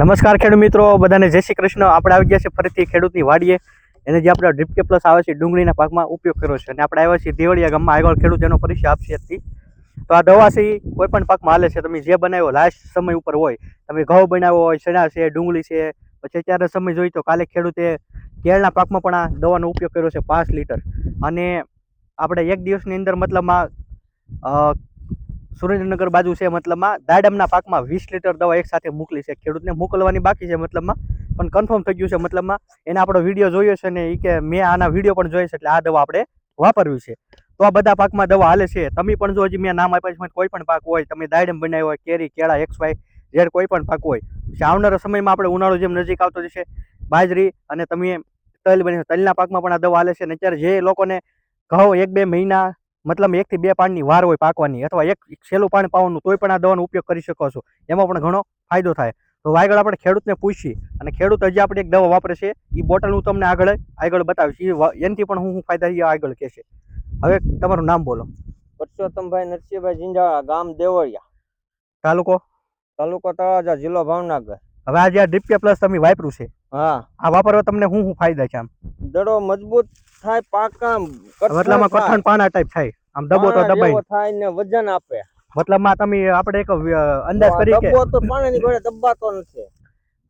નમસ્કાર ખેડૂત મિત્રો, બધાને જય શ્રી કૃષ્ણ. આપણે આવી ગયા છે ફરીથી ખેડૂતની વાડીએ. એને જે આપણે ડ્રીપકે પ્લસ આવે છે ડુંગળીના પાકમાં ઉપયોગ કર્યો છે. અને આપણે આવ્યા છીએ દેવળિયા ગામમાં. આગળ ખેડૂત એનો પરિચય આપશે આજથી. તો આ દવા છે કોઈ પણ પાકમાં હાલે છે. તમે જે બનાવ્યો લાસ્ટ સમય ઉપર હોય, તમે ઘઉં બનાવ્યો હોય, ચણા છે, ડુંગળી છે, પછી અત્યારે સમય જોઈ તો કાલે ખેડૂતે કેળના પાકમાં પણ આ દવાનો ઉપયોગ કર્યો છે પાંચ લીટર. અને આપણે એક દિવસની અંદર મતલબમાં સુરેન્દ્રનગર બાજુ છે મતલબમાં. દાડમના પાકમાં વીસ લીટર દવા એક સાથે મોકલી છે. ખેડૂતને મોકલવાની બાકી છે મતલબમાં. પણ કન્ફર્મ થઈ ગયું છે મતલબમાં. એને આપણો વીડિયો જોયો છે ને એ કે મેં આના વીડિયો પણ જોયો છે એટલે આ દવા આપણે વાપરવી છે. તો આ બધા પાકમાં દવા હાલે છે. તમે પણ જો હજી મેં નામ આપ્યા છે કોઈ પણ પાક હોય, તમે દાડમ બનાવ્યો હોય, કેરી, કેળા, એક્સ વાય, ઝેડ કોઈ પણ પાક હોય આવનારા સમયમાં આપણે ઉનાળો જેમ નજીક આવતો જશે, બાજરી અને તમે તલ બની તલના પાકમાં પણ આ દવા હાલે છે. અને અત્યારે જે લોકોને ઘઉં એક બે મહિના મતલબ એકથી બે પાણીની વાર હોય પાકવાની અથવા એક છેલ્લું પાણી પાવાનું તોય પણ આ દવાનો ઉપયોગ કરી શકો છો. એમાં પણ ઘણો ફાયદો થાય. તો આગળ આપણે ખેડૂતને પૂછીએ. અને ખેડૂત હજી આપણે એક દવા વાપરે છે. એ બોટલ હું તમને આગળ આગળ બતાવીશ. ઈ એનાથી પણ હું હું ફાયદા એ આગળ કહેશે હવે તમારું નામ બોલો. પરસોત્તમભાઈ નરસિંહભાઈ જિંજાળા ગામ દેવળિયા. તાલુકો? તાલુકો તળાજા જિલ્લો ભાવનગર. હવે આજે આ ડ્રીપ કે પ્લસ તમે વાપર્યું છે. હા. આ વાપરવા તમને શું શું ફાયદા છે આમ? દડો મજબૂત થાય પાકા વટલામાં કઠણ પાના ટાઈપ થાય. આમ દબો તો દબાઈ થાય ને વજન આપે. વટલામાં તમે આપણે એક અંદાજ કરી કે દબો તો પાણીની ઘોડે દબાતો નથી.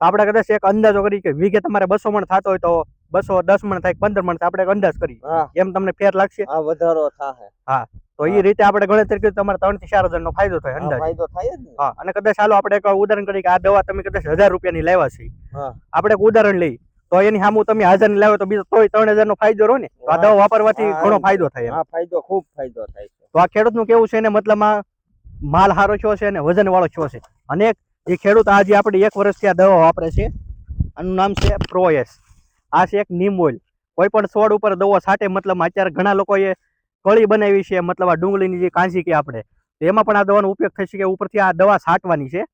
આપણે કદાચ એક અંદાજો કરી કે વીઘે તમારે બસો મણ થતો હોય તો બસો દસ મણ થાય પંદર મણ થાય આપણે એક અંદાજ કરી. એમ તમને ફેર લાગશે? આ વધારો થાય તો એ રીતે આપણે ગણતરી કરી તમારે ત્રણથી ચાર હજાર નો ફાયદો થાય અંદાજ. ફાયદો થાય જ હા અને કદાચ ચાલો આપણે એક ઉદાહરણ કરી કે આ દવા તમે કદાચ હજાર રૂપિયાની લાવ્યા છે. હા. આપણે એક ઉદાહરણ લઈ. તો એની સામુ તમે હજાર લાવો તો બીજો તોય ત્રણ હજાર નો ફાયદો રહો ને. તો આ દવા વાપરવાથી ઘણો ફાયદો થાય આ ફાયદો ખૂબ ફાયદો થાય છે. તો આ ખેડૂતનું કેવું છે ને મતલબમાં માલ સારો થયો છે અને વજન વાળો થયો છે. અને એ ખેડૂત આજે આપણે એક વર્ષથી આ દવા વાપરે છે. આનું નામ છે પ્રોએસ. આ છે એક નીમ ઓઇલ. કોઈ પણ છોડ ઉપર દવા છાંટે મતલબ અત્યારે ઘણા લોકોએ કળી બનાવી છે મતલબ આ ડુંગળીની જે કાંજી કે આપણે. તો એમાં પણ આ દવાનો ઉપયોગ થઈ શકે ઉપરથી આ દવા છાંટવાની છે.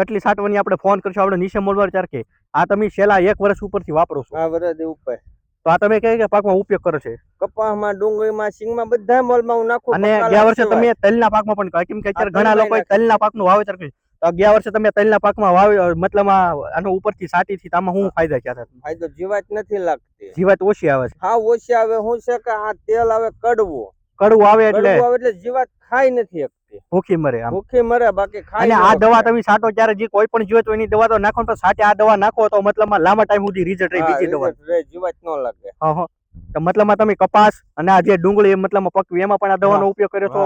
કેટલી સાટવાની આપણે ફોન કરશું આપણે નીચે મોલવાર ચારકે આ તમે છેલ્લા એક વર્ષ ઉપરથી વાપરો છો. આ વરદી ઉપર. તો આ તમે કઈ કઈ પાકમાં ઉપયોગ કરો છો? કપાસમાં ડુંગળીમાં સિંગમાં બધા મોલમાં હું નાખું અને ગયા વર્ષે તમે તલના પાકમાં પણ કહ્યું કેમ કે અત્યારે ઘણા લોકો તલના પાકનું વાવેતર કર્યું. તો ગયા વર્ષે તમે તલના પાકમાં વાવી મતલબ આનો ઉપરથી સાટી થી આમાં શું ફાયદા ક્યાં થાય? ફાયદો જીવાત નથી લાગતી. જીવાત ઓછી આવે છે. હા ઓછી આવે શું છે કે આ તેલ આવે કડવું. કડવું આવે એટલે કડવું આવે એટલે જીવાત ખાઈ નથી શકતી. ભૂખી મરે આમ. ભૂખી મરે બાકી ખાઈ અને આ દવા તમે છાંટો ત્યારે જે કોઈ પણ જીવત હોય એની દવા તો નાખો તો સાથે આ દવા નાખો તો મતલબ લાંબા ટાઈમ સુધી રિઝલ્ટ રહે બીજી દવા. જીવાત ન લાગે. હા તો મતલબમાં તમે કપાસ અને આ જે ડુંગળી એ મતલબમાં પકવી એમાં પણ આ દવાનો ઉપયોગ કર્યો તો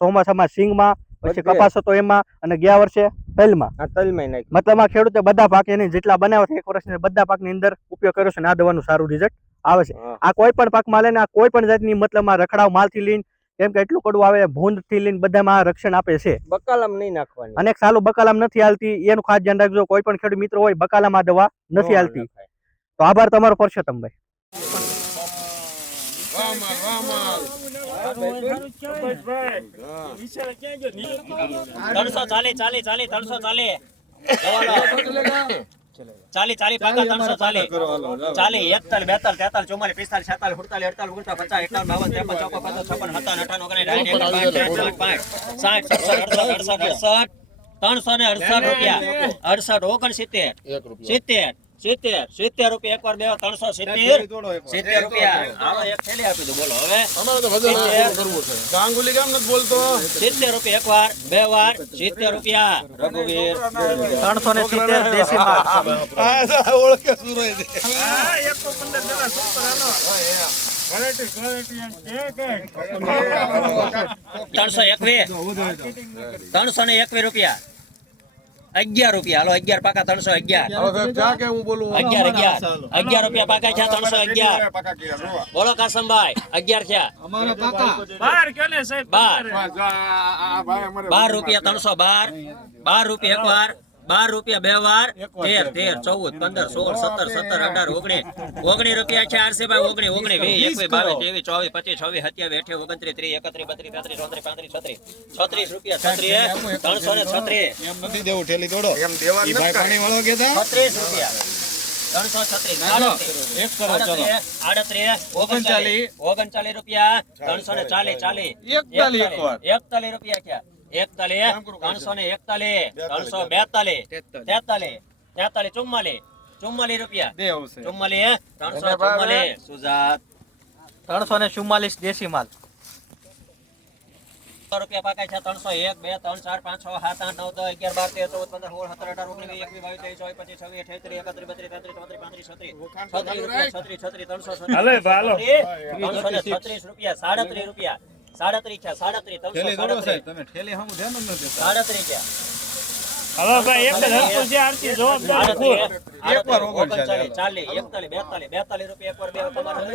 ચોમાસામાં સિંગમાં પછી કપાસ હતો એમાં અને ગયા વર્ષે તલમાં. તલમાં નાખી મતલબ આ ખેડૂતે બધા પાક એને જેટલા બનાવ્યા છે એક વર્ષની બધા પાકની અંદર ઉપયોગ કર્યો છે અને આ દવાનું સારું રિઝલ્ટ આવે છે. આ કોઈ પણ પાકમાં લે ને આ કોઈ પણ જાતની મતલબ રખડાવ માલથી લઈને કેમ કે એટલું કડવું આવે ભૂંડથી લઈને બધામાં રક્ષણ આપે છે. બકાલામ નહીં નાખવાની. અને સાલું બકાલામ નથી હાલતી. એનું ખાસ ધ્યાન રાખજો કોઈ પણ ખેડૂત મિત્રો હોય બકાલામાં દવા નથી હાલતી. તો આભાર તમારો પરસોત્તમભાઈ ત્રણસો ચાલે ચાલે ચાલે ત્રણસો ચાલી ચાલી ચાલી પાકા ત્રણસો ચાલી. ચાલી એકતાલી બેતાલી તેતાલી ચુમ્માલી પિસ્તાલી છેતાલી સુડતાલી અડતાલી ઓગણચાલીસ પચાસ એકાવન બાવન ત્રેપન ચોપન પચાસ છપ્પન સત્તાવન અઠાવન ઓગણીસ પાંચ સાઠ સત્તર અડસઠ અડસઠ અડસઠ ત્રણસો ને અડસઠ રૂપિયા. અડસઠ ઓગણ સિત્તેર સિત્તેર. સિત્તેર રૂપિયા એકવાર બે ત્રણસો સિત્તેર. સિત્તેર રૂપિયા. હાલો એક થેલી આપી દો બોલો હવે. સિત્તેર. ગાંગુલી કેમ નથી બોલતો? સિત્તેર રૂપિયા એક વાર બે વાર સિત્તેર રૂપિયા. રઘુવીર. ત્રણસો ને સિત્તેર દેશી ઓળખે ત્રણસો એકવીસ. ત્રણસો ને એકવીસ રૂપિયા. અગિયાર રૂપિયા. હાલો અગિયાર પાકા ત્રણસો અગિયાર. હું બોલું? અગિયાર અગિયાર. અગિયાર રૂપિયા પાકા છે ત્રણસો અગિયાર. બોલો કાસમભાઈ અગિયાર છે. બાર બાર રૂપિયા ત્રણસો બાર. બાર રૂપિયા એક વાર બાર રૂપિયા બે વાર તેર તેર ચૌદ પંદર સોળ સત્તર સત્તર અઢાર ઓગણીસ. ઓગણીસ રૂપિયા છે આરસી ભાઈ ઓગણીસ ઓગણીસ વીસ એકવીસ બાવીસ ત્રેવીસ ચોવીસ પચીસ છવ્વીસ સત્યાવીસ અઠ્યાવીસ ઓગણત્રીસ ત્રીસ એકત્રીસ બત્રીસ તેત્રીસ ચોત્રીસ પાંત્રીસ છત્રીસ. છત્રીસ રૂપિયા છત્રીસ ત્રણસો ને છત્રીસ. એમ નથી દેવું ઠેલી તોડો. એમ દેવા પાણી વાળો કે છત્રીસ રૂપિયા. ત્રણસો છત્રીસ. એક કરો ચલો. આડત્રીસ ઓગણચાલીસ. ઓગણચાલીસ રૂપિયા ત્રણસો ને ચાલીસ ચાલીસ. એકતાલીસ એક વાર. એકતાલીસ રૂપિયા ક્યાં એકતાલીસ ત્રણસો ને એકતાલીસ ત્રણસો બેતાલીસ તેતાલીસ. તેતાલીસ ચુમ્માલીસ ચુમ્માલીસ રૂપિયા. દેવું છે ચુમ્માલીસ ત્રણસો ચુમ્માલીસ. સુજાત. ત્રણસો ને ચુમ્માલીસ દેશી માલ. સો રૂપિયા પાકા છે ત્રણસો એક બે ત્રણ ચાર પાંચ છ સાત આઠ નવ દસ અગિયાર બાર તેર ચૌદ પંદર સોળ સત્તર અઢાર ઓગણીસ એકવીસ બાવીસ ત્રેવીસ ચોવીસ પચીસ છવ્વીસ અઠ્યાસી એકત્રીસ બત્રીસ તેત્રીસ ચોત્રીસ પાંત્રીસ છત્રીસ છત્રીસ છત્રીસ છત્રીસ ત્રણસો ત્રણસો ને છત્રીસ રૂપિયા સાડત્રીસ રૂપિયા સાડત્રીસ છે સાડત્રીસ ત્રણસો સાડત્રીસ. સાડત્રીસ સાડત્રીસ હવે ભાઈ એક જ હરકું છે રૂપિયા એકવાર બે રૂપિયા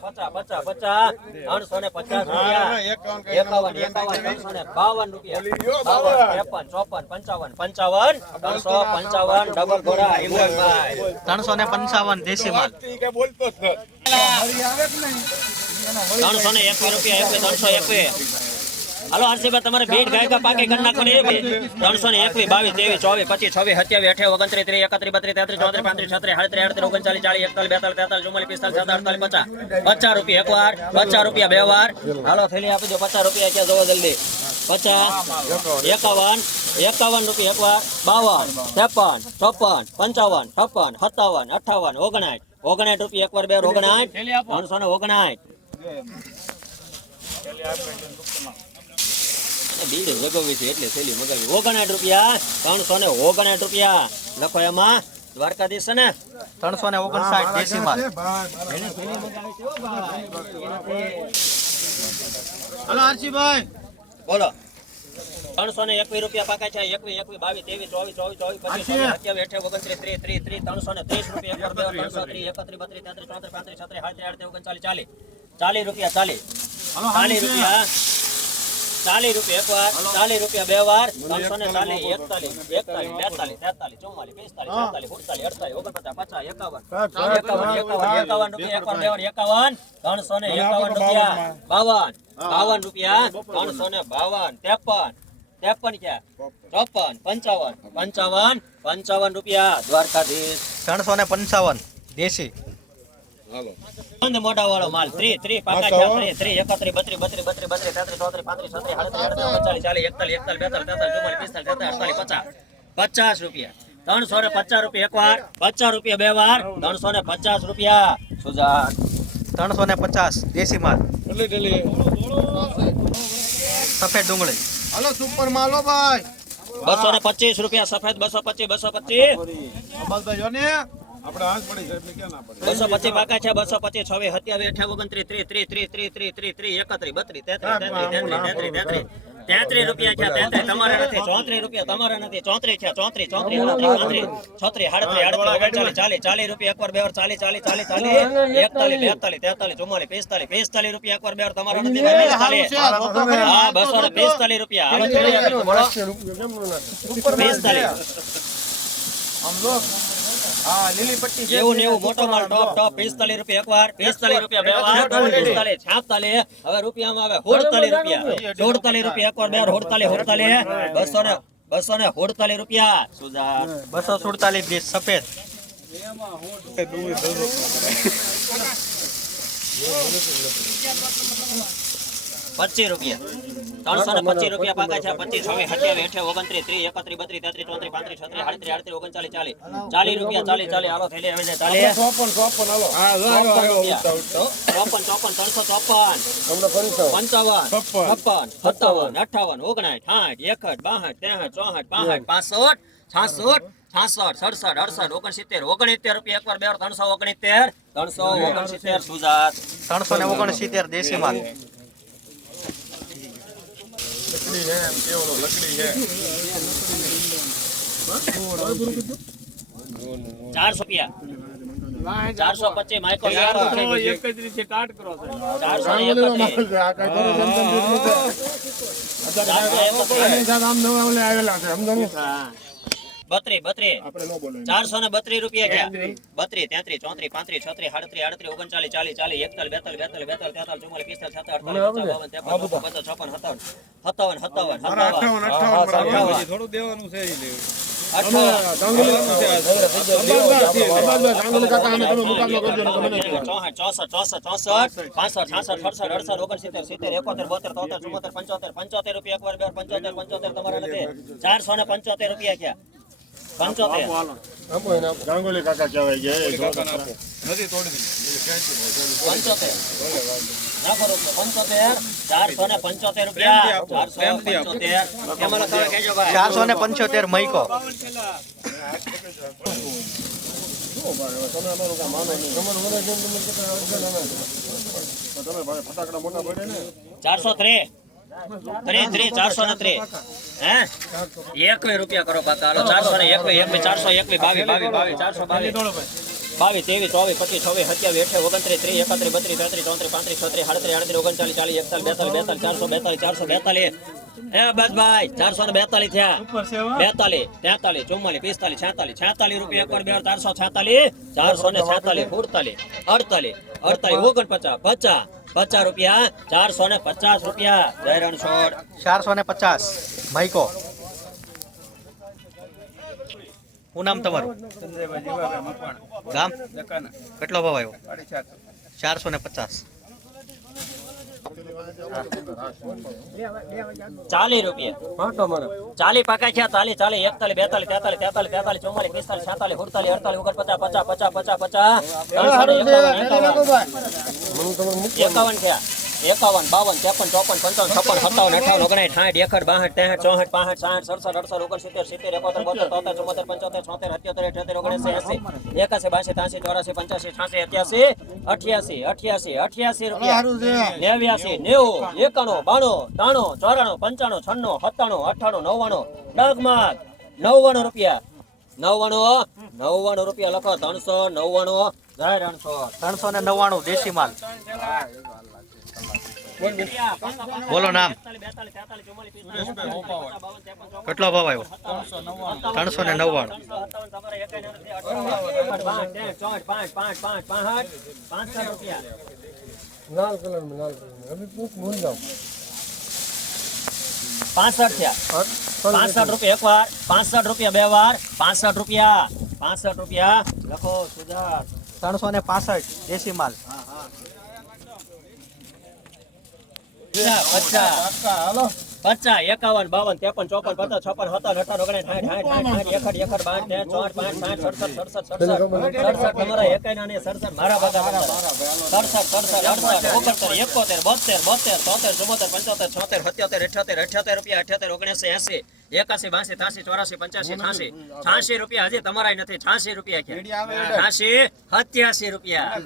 પચાસ પચાસ પચાસ ત્રણસો ને પચાસ રૂપિયા. એકાવન એકાવન ત્રણસો ને બાવન રૂપિયા. બાવન ચોપન પંચાવન પંચાવન ત્રણસો પંચાવન ડબલ ઘોડા ત્રણસો ને પંચાવન દેશી માલ. બોલતો ત્રણસો ને રૂપિયા એકવીસ ત્રણસો એકવીસ હાલો હર્ષિભાઈ તમારે બીટ ગાયકા પાકે કરી નાખવાની એવી? ત્રણસો ને એકવીસ બાવીસ ત્રેવીસ ચોવીસ પચીસ છવ્વીસ સત્યાવીસ ઓગણત્રીસ ત્રીસ એકત્રીસ બત્રીસ તેત્રીસ ચોત્રીસ પાંત્રીસ છત્રીસ સાડત્રીસ આડત્રીસ ઓગણચાલીસ ચાલીસ એકતાલીસ બેતાલીસ તેતાલીસ ચુમ્માલીસ પિસ્તાલીસ છત્રીસ અડતાલીસ પચાસ. પચાસ રૂપિયા એક વાર પચાસ રૂપિયા બે વાર. હાલો થેલી આપી દો પચાસ રૂપિયા ક્યાં જોવો જલ્દી. પચાસ એકાવન એકાવન રૂપિયા એક વાર બાવન ત્રેપન ચોપન પંચાવન છપ્પન સત્તાવન અઠાવન ઓગણાઠ ઓગણાઠ રૂપિયા એક વાર બે ઓગણાઠ ત્રણસો ને ઓગણાઠ બીડ લગાવી છે એટલે થેલી મગાવી ઓગણાઠ રૂપિયા ત્રણસો ને ઓગણાઠ રૂપિયા. લખો એમાં દ્વારકાધીશ છે ને? ત્રણસો ને ઓગણસાઠ દેશી માલ બોલો. ત્રણસો ને એકવીસ રૂપિયા પાકા છે એકવીસ એકવીસ બાવીસ ત્રેવીસ ચોવીસ ચોવીસ ચોવીસ પચીસ છવ્વીસ, અઠ્યાવીસ ઓગણત્રીસ ત્રીસ ત્રીસ ત્રીસ ત્રણસો ને ત્રીસ રૂપિયા. ત્રણસો ત્રીસ એકત્રીસ બત્રીસ તેત્રીસ ચોત્રીસ પાંત્રીસ છત્રીસ સાડત્રીસ આડત્રીસ ઓગણચાલીસ ચાલીસ. ચાલીસ રૂપિયા ચાલીસ. ચાલીસ રૂપિયા ચાલીસ રૂપિયા એક વાર ચાલીસ રૂપિયા બે વાર ત્રણસો ને ચાલીસ એકતાલીસ એકતાલીસ બેતાલીસ તેતાલીસ ચુમ્માલીસ પિસ્તાલીસ છેતાલીસ સુડતાલીસ અડતાલીસ ઓગણપચાસ પચાસ એકાવન. એકાવન એકાવન એકાવન રૂપિયા એક વાર બે વાર એકાવન ત્રણસો ને એકાવન રૂપિયા બાવન બાવન રૂપિયા ત્રણસો ને બાવન ત્રેપન ત્રેપન ક્યાં? ચોપન પંચાવન પંચાવન પંચાવન રૂપિયા દ્વારકાધીશ. ત્રણસો ને પંચાવન દેશી. હાલો. વાળો માલ. ત્રી ત્રી પાકા ત્રી ત્રી એકત્રી બત્રી બત્રી બત્રી બત્રી તેત્રી ચોત્રી પાંત્રીસ છત્રી આડત્રીસ આડત્રીસ ચાલીસ એકતાલીસ એકતાલીસ બેતાલીસ તેતાલીસ ચુમ્માલીસ પિસ્તાલીસ છેતાલીસ અડતાલીસ પચાસ. પચાસ રૂપિયા. ત્રણસો ને પચાસ રૂપિયા એક વાર. પચાસ રૂપિયા બે વાર. ત્રણસો ને પચાસ રૂપિયા. સુજાન. ત્રણસો ને પચાસ. દેશી માલ. સફેદ ડુંગળી. હાલો સુપર માલો ભાઈ. બસો ને પચીસ રૂપિયા સફેદ બસો પચીસ બસો પચીસ. અમલભાઈ જો ને આપણે હાથ પડી છે એટલે ક્યાં ના પડે? બસો પચીસ પાકા છે બસો પચીસ છવ્વીસ સત્યાવીસ અઠાવીસ ઓગણત્રીસ ત્રીસ ત્રીસ ત્રીસ ત્રીસ ત્રીસ ત્રીસ ત્રીસ એકત્રીસ બત્રીસ તેત્રીસ તેત્રીસ તેત્રીસ તેત્રીસ તેત્રીસ રૂપિયા છે તેત્રીસ તમારે નથી ચોત્રીસ રૂપિયા તમારે નથી ચોત્રીસ છે ચોત્રીસ ચોત્રીસ પાંત્રીસ છત્રીસ આડત્રીસ આડત્રીસ ચાલીસ ચાલીસ રૂપિયા એકવાર બે વાર ચાલીસ ચાલીસ ચાલીસ ચાલીસ એકતાલીસ બેતાલીસ તેતાલીસ ચુમ્માલીસ પિસ્તાલીસ પિસ્તાલીસ રૂપિયા એકવાર બે વાર તમારે નથી હા બસો ને પિસ્તાલીસ રૂપિયા હા લીલી પટ્ટી એવું ને એવું મોટો માલ ટોપ ટોપ પિસ્તાલીસ રૂપિયા એકવાર પિસ્તાલીસ રૂપિયા બે વાર પિસ્તાલીસ છાપતાલીસ. હવે રૂપિયામાં આવે રૂપિયા. હોડતાલીસ રૂપિયા એકવાર બે વાર હોડતાલીસ હોડતાલીસ. બસો ને બસો ને હોડતાલીસ રૂપિયા. સુધાર બસો સુડતાલીસ દેશ સફેદ. પચીસ રૂપિયા. ત્રણસો ને પચીસ રૂપિયા પાકા છે પચીસ. છવ્વીસ સત્યાવીસ અઠાવીસ ઓગણત્રીસ ત્રીસ એકત્રીસ બત્રીસ તેત્રીસ ચોત્રીસ પાંત્રીસ છત્રીસ આડત્રીસ આડત્રીસ ઓગણચાલીસ ચાલીસ. ચાલીસ રૂપિયા ચાલીસ ચાલીસ હાલો થઈ હવે ચાલીસ. ચોપન ચોપન હાલો. ચોપન ચોપન ત્રણસો ચોપન. પંચાવન. છપ્પન. સત્તાવન અઠાવન ઓગણાઠ સાઠ એકઠ બાસઠ ત્રેસઠ ચોસઠ પાસઠ પાસઠ છાસઠ છાસઠ સડસઠ અડસઠ ઓગણસિત્તેર ઓગણિત્તેર રૂપિયા એકવાર બે ત્રણસો ઓગણિત્તેર ત્રણસો ઓગણસિત્તેર સુજાત. ત્રણસો ને ઓગણસિત્તેર દેશી માલ લકડી છે એ ઓલો લકડી છે. ચારસો રૂપિયા. ચારસો પચીસ માઇકો એક જ રીતે કાટ કરો ચારસો આવેલા છે સમજાવું બત્રી બત્રી ચારસો ને બત્રી રૂપિયા ગયા બત્રી તેત્રી ચોત્રી પાંત્રી છત્રી સાડત્રી આડત્રી ઓગણચાલીસ ચાલીસ ચાલીસ એકતાલ બેતાલ બેતાલ બેતાલ તેતાલ ચુમ્માલીસ પિસ્તાલ સત્તર ચારસો ને પંચોતેર રૂપિયા ગયા ગાંગુલી કાકા કહેવાય છે નથી. તોડી પંચોતેર. નાખો રૂપિયા. પંચોતેર. ચારસો ને પંચોતેર મૈકો ચારસો ત્રીસ એકવી રૂપિયા કરો ચારસો ને એકવી એકવી ચારસો એકવી બાવી બાવી બાવી ચારસો બાવી બાવીસ ત્રેવીસ ચોવીસ પચીસ છવ્વીસ સત્યાવીસ અઠ્યાવીસ ત્રીસ એકત્રીસ બત્રીસ તેત્રીસ ચોત્રીસ પાંત્રીસ છત્રીસ સાડત્રીસ આડત્રીસ ઓગણચાલીસ ચાલીસ ચારસો બેતાલીસ ચારસો બેતાલીસ એ બસ ભાઈ ચારસો ને બેતાલીસ થયા. બેતાલીસ તેતાલીસ ચુમ્માલીસ પિસ્તાલીસ છેતાલીસ છેતાલીસ રૂપિયા એકવાર બે ચારસો છેતાલીસ ચારસો ને છેતાલીસ ઉડતાલીસ અડતાલીસ અડતાલીસ ઓગણપચાસ પચાસ પચાસ રૂપિયા ચારસો ને પચાસ રૂપિયા. જય રણછોડ. ચારસો ને પચાસ. મૈકો શું નામ તમારું? ગામ? કેટલો ભાવ આવ્યો? ચારસો ને પચાસ. ચાલીસ રૂપિયા. ચાલી પાકા છે ચાલી ચાલી એકતાલીસ બેતાલીસ તેતાલીસ તેતાલીસ તેતાલીસ ચુમ્માલીસ પિસ્તાલીસ છેતાલીસ સુડતાલીસ અડતાલીસ ઓગણ પચાસ પચાસ પચાસ પચાસ ત્રણસો એકાવન, એકાવન. એકાવન બાવન ત્રેપન ચોપન પંચાવન છપ્પન સત્તાવન અઠાવન ઓગણસાઠ સાઠ એકસઠ બાસઠ ત્રેસઠ ચોસઠ પાસઠ સાઠ સડસઠ અડસઠ ઓગણસિત્તેર સિત્તેર એકોતેર બોતેર તોતેર ચુમ્મોતેર પંચોતેર છોતેર અઠ્યોતેર અઠ્યોતેર ઓગણસી એસી એકાસી બાસી ત્યાસી ચોરાસી પંચ્યાસી છાસી અત્યાસી અઠ્યાસી અઠ્યાસી અઠ્યાસી રૂપિયા. નેવ્યાસી નેવું એકાણું બાણું ત્રાણું ચોરાણું પંચાણું છન્નું સત્તાણું અઠ્ઠાણું નવ્વાણું. ડગમગ. નવ્વાણું રૂપિયા. નવ્વાણું નવ્વાણું રૂપિયા લખો. ત્રણસો નવ્વાણું. જય રણસો ત્રણસો ને નવ્વાણું દેશી માલ. બોલો નામ. કેટલો ભાવ આવ્યો? ત્રણસો ને નવ્વાણું. લાલ કલરમાં લાલ કલરમાં અભી પૂછ ભૂલ જાઓ. પાસઠ થયા. પાસઠ રૂપિયા એક વાર પાસઠ રૂપિયા બે વાર પાસઠ રૂપિયા પાસઠ રૂપિયા. લખો સુધાર. ત્રણસો ને પાસઠ દેશી માલ. પચાસ પચાસ એકાવન બાવન ત્રેપન ચોપન પચાસ છપ્પન સત્તર અઠાર ઓગણીસ સાઠ સાઠ સાઠ સાઠ એકડ એકડ બાર તેર ચોટ પાંચ પાંચ સડસઠ સડસઠ સડસઠ સડસઠ તમારા એકાઈ ને સડસઠ મારા બધા સડસઠ સડસઠ અડસઠ ઓગણતર એકોતેર બોતેર બોતેર તોતેર ચુમ્મોતેર પંચોતેર છોતેર સત્યોતેર અઠ્યોતેર અઠ્યોતેર રૂપિયા અઠ્યોતેર ઓગણસી એસી એકાસી બાસી ત્યાસી ચોરાસી પંચ્યાસી છાસી છાસી રૂપિયા હજી તમારા નથી. છાસી રૂપિયા છાસી સત્યાસી રૂપિયા.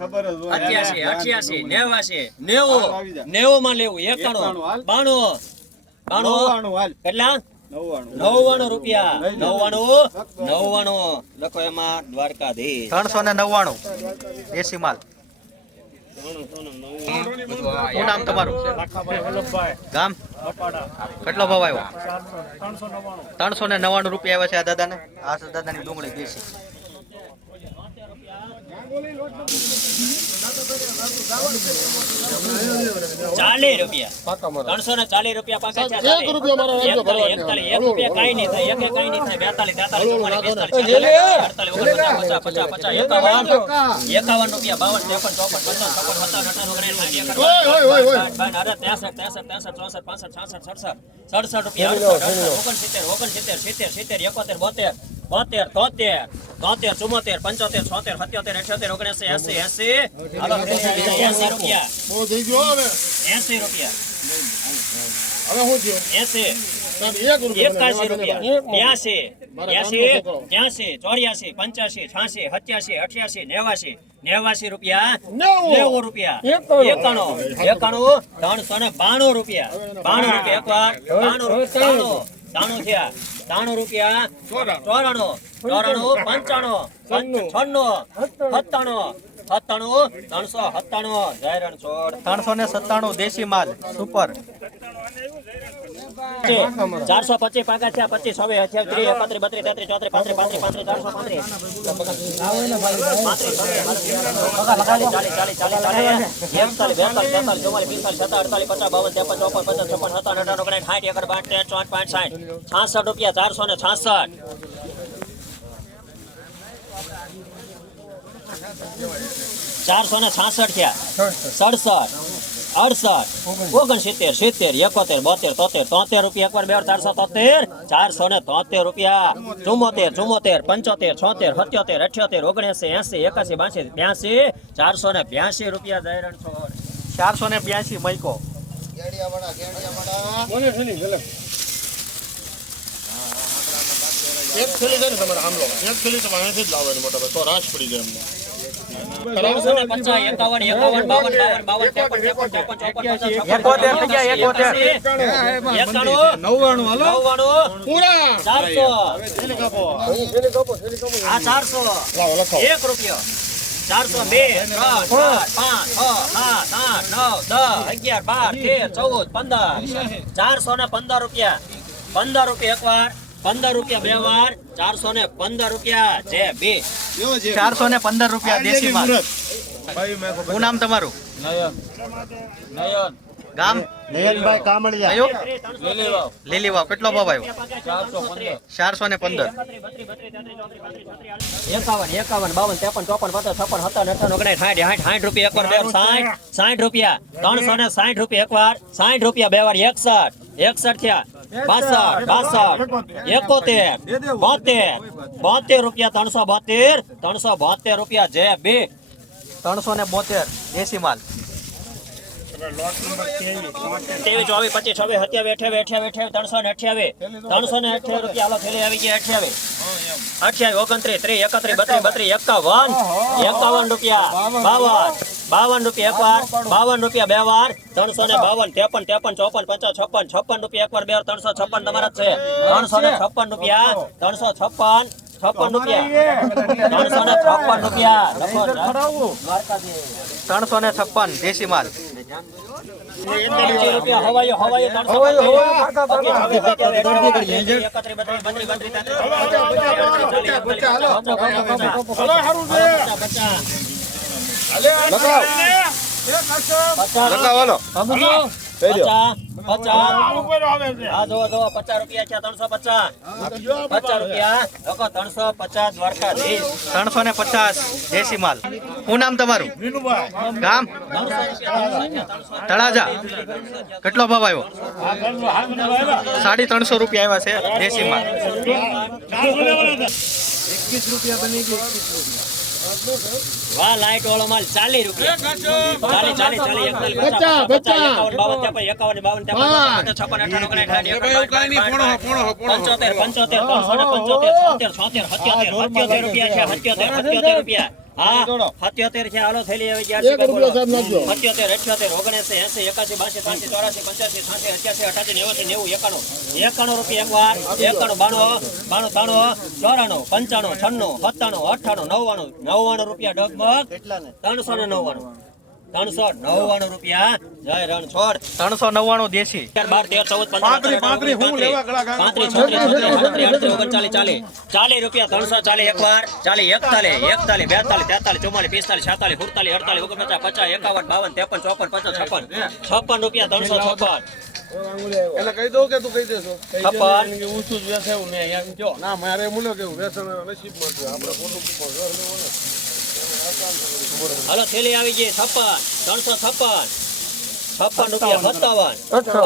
અત્યાસી અઠ્યાસી નેવાસી નેવું. નેવું માં લેવું. એકાણું બાણું. બાણું કેટલા? નવ્વાણું. રૂપિયા. નવ્વાણું? નવ્વાણું. લખો એમાં દ્વારકાધીશ. ત્રણસો ને નવ્વાણું. એસી માલ. શું નામ તમારું? ગામ? કેટલો ભાવ આવ્યો? ત્રણસો ને નવ્વાણું રૂપિયા આવ્યા છે આ દાદાને? આ દાદા દાદાની ડુંગળી દેશી. ચાલીસ રૂપિયા. ત્રણસો ને ચાલીસ રૂપિયા પાકા એક રૂપિયો મારો રાખજો, એકતાલીસ, એકતાલીસ, એક રૂપિયા કાંઈ નહીં થાય એકે કાંઈ નહીં થાય. બેતાલીસ તેતાલીસ ચુમ્માલીસ પિસ્તાલીસ છેતાલીસ, અડતાલીસ ઓગણપચાસ પચાસ પચાસ પચાસ એકાવન એકાવન રૂપિયા બાવન ત્રેપન ચોપન પચાસ છપ્પન સત્તાવન અરે ત્રેસઠ ત્રેસઠ ત્રેસઠ ચોસઠ પાસઠ છાસઠ સડસઠ સડસઠ રૂપિયા ઓગણસિત્તેર ઓગણસિત્તેર સિત્તેર સિત્તેર એકોતેર બોતેર બોતેર તોતેર તોતેર ચુમ્મોતેર પંચોતેર છોતેર સત્યોતેર અઠ્યોતેર ઓગણસી એસી એસી. હાલો એસી રૂપિયા. બહુ થઈ ગયો હવે. એસી રૂપિયા. હવે શું થયું? એસી. સાહેબ, એક રૂપિયો મને એકાશી રૂપિયા. બ્યાસી. બ્યાસી ત્યાસી ચોર્યાસી પંચ્યાસી છ્યાસી સત્યાસી અઠ્યાસી નેવાસી. નેવાસી રૂપિયા. નેવું. રૂપિયા. એકાણું. એકાણું. ત્રણસો ને બાણું રૂપિયા. બાણું રૂપિયા એકવાર. બાણું ત્રાણું. ત્રાણું થયા ત્રાણું રૂપિયા ચોરાણું. ચોરાણું. પંચાણું પંચ- છન્નું. સત્તાણું. સત્તાણું ત્રણસો સત્તાણું જય રણછોડ ત્રણસો ને સત્તાણું દેશી માલ સુપર ચારસો પચીસ પાકા છે પચીસ હવે અઠ્યાવીસ ત્રીસ એકત્રીસ બત્રીસ તેત્રીસ ચોત્રીસ પાંત્રીસ પાંત્રીસ પાંત્રીસ ચારસો પાંત્રીસ. ચાલીસ ચાલીસ ચાલીસ એકતાલીસ બેતાલીસ તેતાલીસ ચુમ્માલીસ પિસ્તાલીસ સત્તાવીસ અડતાલીસ પચાસ બાવન ત્રેપન ચોપન પચાસ છપ્પન સત્તાવન અઠાવન ઓગણીસ સાઠ એકડ બાર તેર ચોટ પાંચ સાઠ. છાસઠ રૂપિયા ચારસો ને છાસઠ. ચારસો ને છાસઠ થયા. સડસઠ અડસઠ ઓગણસિત્તેર. સિત્તેર એકોતેર બોતેર તોતેર તોતેર રૂપિયા. એકવાર બે ચારસો તોતેર ચારસો ને તોતેર રૂપિયા. ચુમ્મોતેર ચુમ્મોતેર પંચોતેર છોતેર સત્યોતેર અઠ્યોતેર ઓગણએસી એસી એકાસી બાસી બ્યાસી ચારસો ને બ્યાસી રૂપિયા દયરણ છોડ ચારસો ને બ્યાસી મૈકો કોને છે ની ગલત એક થેલી છે ને તમારે આમ લો એક થેલી તમારે અહીંથી જ લાવવાની મોટા ભાઈ તો રાશ પડી જાય એમને. એક રૂપિયો. ચારસો બે ત્રણ ચાર પાંચ છ સાત આઠ નવ દસ અગિયાર બાર તેર ચૌદ પંદર. ચારસો ને પંદર રૂપિયા. પંદર રૂપિયા એક વાર પંદર રૂપિયા બે વાર ચારસો ને પંદર રૂપિયા જે બે. ચારસો ને પંદર રૂપિયા દેશી માલ. શું નામ તમારું? ગામ? નયનભાઈ કામળિયા. કયું? કેટલો ભાવ આવ્યો? ચારસો ને પંદર. એકાવન એકાવન બાવન ત્રેપન ચોપન પચાસ છપ્પન સત્તાવન અઠાવન ઓગણીસ સાઠ સાઠ સાઠ રૂપિયા એકવાર બે સાઠ સાઠ રૂપિયા. ત્રણસો ને સાઠ રૂપિયા એકવાર સાઠ રૂપિયા બે વાર એકસઠ. એકસઠ થયા. બાસઠ બાસઠ એકોતેર. બોતેર બોતેર રૂપિયા ત્રણસો બોતેર ત્રણસો બોતેર રૂપિયા જે બે ત્રણસો ને બોતેર એસી માલ. તેવી ચોવીસ, પચીસ, છવ્વીસ અઠ્યાવીસ ત્રણસો ને અઠ્યાવીસ, ત્રણસો ને ઓગણત્રીસ, ત્રીસ, એકત્રીસ, બત્રીસ બત્રીસ, એકાવન એકાવન રૂપિયા, બાવન બાવન રૂપિયા એક વાર બાવન રૂપિયા બે વાર, ત્રણસો ને બાવન, ત્રેપન ત્રેપન, ચોપન, પચાસ, છપ્પન છપ્પન રૂપિયા એક વાર બે ત્રણસો છપ્પન તમારા છે. ત્રણસો ને છપ્પન રૂપિયા, ત્રણસો છપ્પન છપ્પન રૂપિયા. ત્રણસો ને છપ્પન દેશી માલ. હવાયો હવાયો ત્રણસો પચાસ રૂપિયા ત્રણસો પચાસ. પચાસ રૂપિયા. લોકો ત્રણસો પચાસ દ્વારકાધીશ ત્રણસો ને પચાસ. દેશી માલ. શું નામ તમારું? ગામ? તળાજા. કેટલો ભાવ આવ્યો? સાડી ત્રણસો રૂપિયા આવ્યા છે દેશી માલ. વાહ લાઈટ વાળો માલ ચાલીસ રૂપિયા ચાલીસ ચાલીસ ચાલી એકતાલીસ પચાસ પચાસ બાવન ત્રેપન એકાવન બાવન ત્રેપન છપ્પન અઠાવન પંચોતેર પંચોતેર પંચોતેર છોતેર સત્યોતેર સત્યોતેર રૂપિયા છે સત્યોતેર સત્યોતેર રૂપિયા હા સત્યોતેર છે સત્યોતેર અઠ્યોતેર ઓગણએસી એસી એકાસી બાસી ત્રાસી ચોરાસી પંચ્યાસી છાસી અઠ્યાસી અઠાસી નેવાસી નેવું એકાણું. એકાણું રૂપિયા એક વાર એકાણું બાણું બાણું ત્રાણું ચોરાણું પંચાણું છન્નું સત્તાણું અઠ્ઠાણું નવ્વાણું નવ્વાણું રૂપિયા ડગમગ ત્રણસો ને નવ્વાણું. ત્રણસો નવ્વાણું રૂપિયા. જય રણછોડ ત્રણસો નવ્વાણું દેશી બાર તેર ચૌદ પંદર પાંત્રીસ, ચાલીસ ચાલીસ રૂપિયા ત્રણસો ચાલીસ એક વાર ચાલીસ એકતાલીસ એકતાલીસ બેતાલીસ તેતાલીસ ચુમ્માલીસ પિસ્તાલીસ છાતાલીસ સુડતાલીસ અડતાલીસ ઓગણપચાસ પચાસ એકાવન બાવન ત્રેપન ચોપન પચાસ છપ્પન. છપ્પન રૂપિયા ત્રણસો છપ્પન. એટલે કહી દઉં કે તું કહી દેશો છપ્પન. ઊંચું જ વેસે જો ના મારે મૂલ્યો કેવું વેસણ નસીબમાં છે. આપણે ખોટું હલો થેલી આવી ગઈ છપ્પન ત્રણસો છપ્પન છપ્પન રૂપિયા સત્તાવન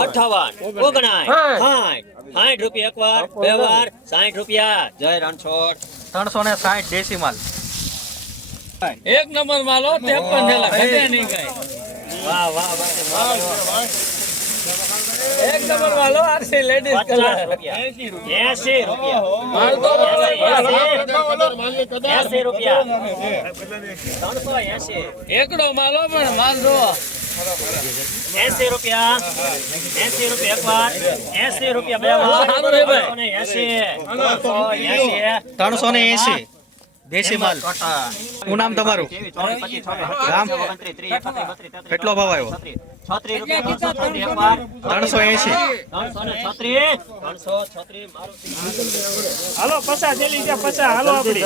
અઠાવન. ઓગણાય સાઠ સાઠ રૂપિયા એક વાર બે વાર સાઠ રૂપિયા. જય રણછોડ. ત્રણસો ને સાઠ દેશી માલ એક નંબર માલો ત્રેપન થેલા ઘટે નહીં કઈ. વાહ વાહ વાહ. એક નંબર માલો આરસી લેડીઝ કલર 80 રૂપિયા. 80 રૂપિયા. માલ તો રૂપિયા. ત્રણસો એસી એકડો માલો પણ માલ જો એસી રૂપિયા. એસી રૂપિયા એક વાર એસી રૂપિયા બે વાર. સારું રે ભાઈ. એસી ત્રણસો એસી ત્રણસો ને એસી દેશી માલ. શું નામ તમારું? ગામ? કેટલો ભાવ આવ્યો? ત્રણસો એસી હાલો પચાસ થેલી છે પચાસ. હાલો આપડી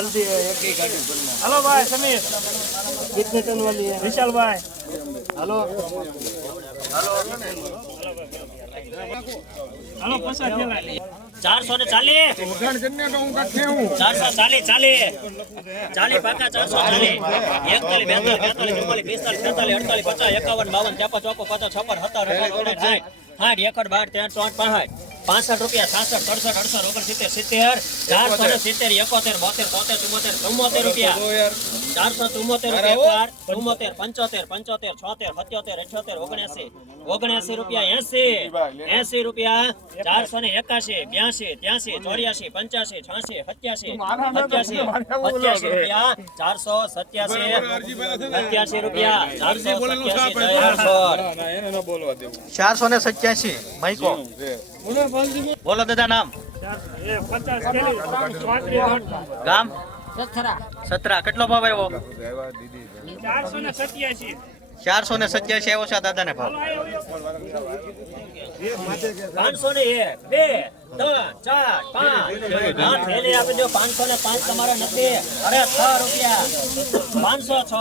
હાલો ભાઈ સમીર. વિશાલભાઈ. હાલો. પચાસ થેલા ચારસો ને ચાલીસ. ચારસો ચાલીસ ચાલીસ. ચાલીસ પાકા ચારસો ચાલીસ. એકતાલીસ, બેતાલીસ બેતાલીસ ચુમ્માલીસ, પિસ્તાલીસ, છેતાલીસ, અડતાલીસ, પચાસ, એકાવન, બાવન, ત્રેપન ચોપન પચાસ, છપ્પન, સત્તર અઢાર ઓગણીસ સાઠ સાઠ એકડ, બાર તેર ચોટ પાંસઠ પાસઠ રૂપિયા સાસઠ સડસઠ અડસઠ ઓગણસિત્તેર સિત્તેર ચારસો ને સિત્તેર એકોતેર બોતેર તોતેર ચુમ્મોતેર ચુમ્મોતેર રૂપિયા. ચારસો ચુમ્મોતેર રૂપિયા ચુમ્મોતેર પંચોતેર પંચોતેર છોતેર સત્યોતેર અઠ્યોતેર ઓગણસી ઓગણસી રૂપિયા એસી. એસી રૂપિયા ચારસો ને એકાશી બ્યાસી ત્યાસી ચોર્યાસી પંચ્યાસી છ્યાસી સત્યાસી સત્યાસી સત્યાસી રૂપિયા ચારસો સત્યાસી સત્યાસી રૂપિયા ચારસો સત્યાસી ચારસો ને સત્યાસી માઇકો બોલો દાદા નામ? ગામ? સતરા. કેટલો ભાવ આવ્યો? ચારસો ને સત્યાસી. ને આવ્યો છે દાદા દાદાને ભાવ. પાંચસો ને એક. બે ત્રણ ચાર પાંચ. થેલી આપી દો. પાંચસો ને પાંચ તમારા નથી. અરે છ રૂપિયા. પાંચસો છ.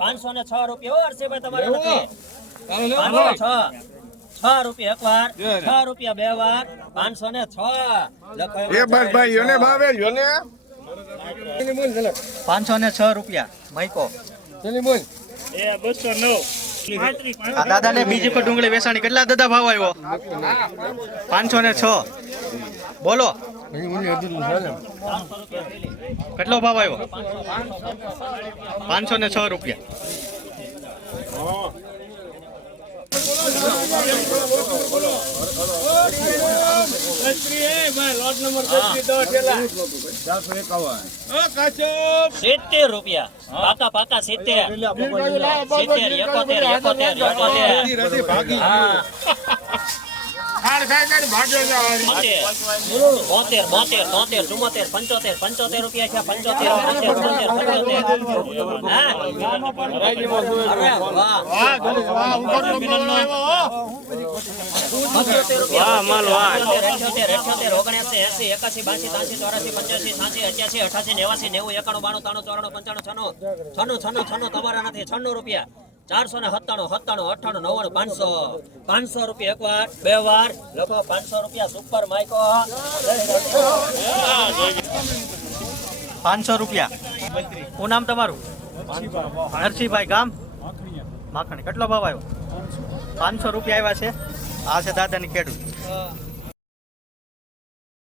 પાંચસો ને છ રૂપિયા. હો હર્ષિભાઈ તમારે નથી. પાંચસો છ. છ રૂપિયા એક વાર છ રૂપિયા બે વાર પાંચસો ને છ. એ બસ ભાઈ યોને ભાવે યોને. પાંચસો ને છ રૂપિયા મૈકો બસો નવ. આ દાદાને બીજી પર ડુંગળી વેચાણી કેટલા દાદા ભાવ આવ્યો? પાંચસો ને છ. બોલો. ને. કેટલો ભાવ આવ્યો? પાંચસો ને છ રૂપિયા. સિત્તેર રૂપિયા પાકા પાકા સિત્તેર સિત્તેર એકોતેર એકોતેર એકોતેર બોતેર બોતેર તોતેર ચુમ્મોતેર પંચોતેર પંચોતેર રૂપિયા છે પંચોતેર પંચોતેર. પંચોતેર છન્નું છન્નું છન્નું તમારા નથી છન્નું રૂપિયા ચારસો ને સત્તાણું સત્તાણું અઠાણું નવ્વાણું, પાંચસો. પાંચસો રૂપિયા એક વાર બે વાર. લખો પાંચસો રૂપિયા સુપર માઇકો પાંચસો રૂપિયા. શું નામ તમારું? નરસિંહભાઈ ગામ? માખણી. કેટલો ભાવ આવ્યો? પાંચસો રૂપિયા આવ્યા છે. આ છે દાદાની ખેડૂત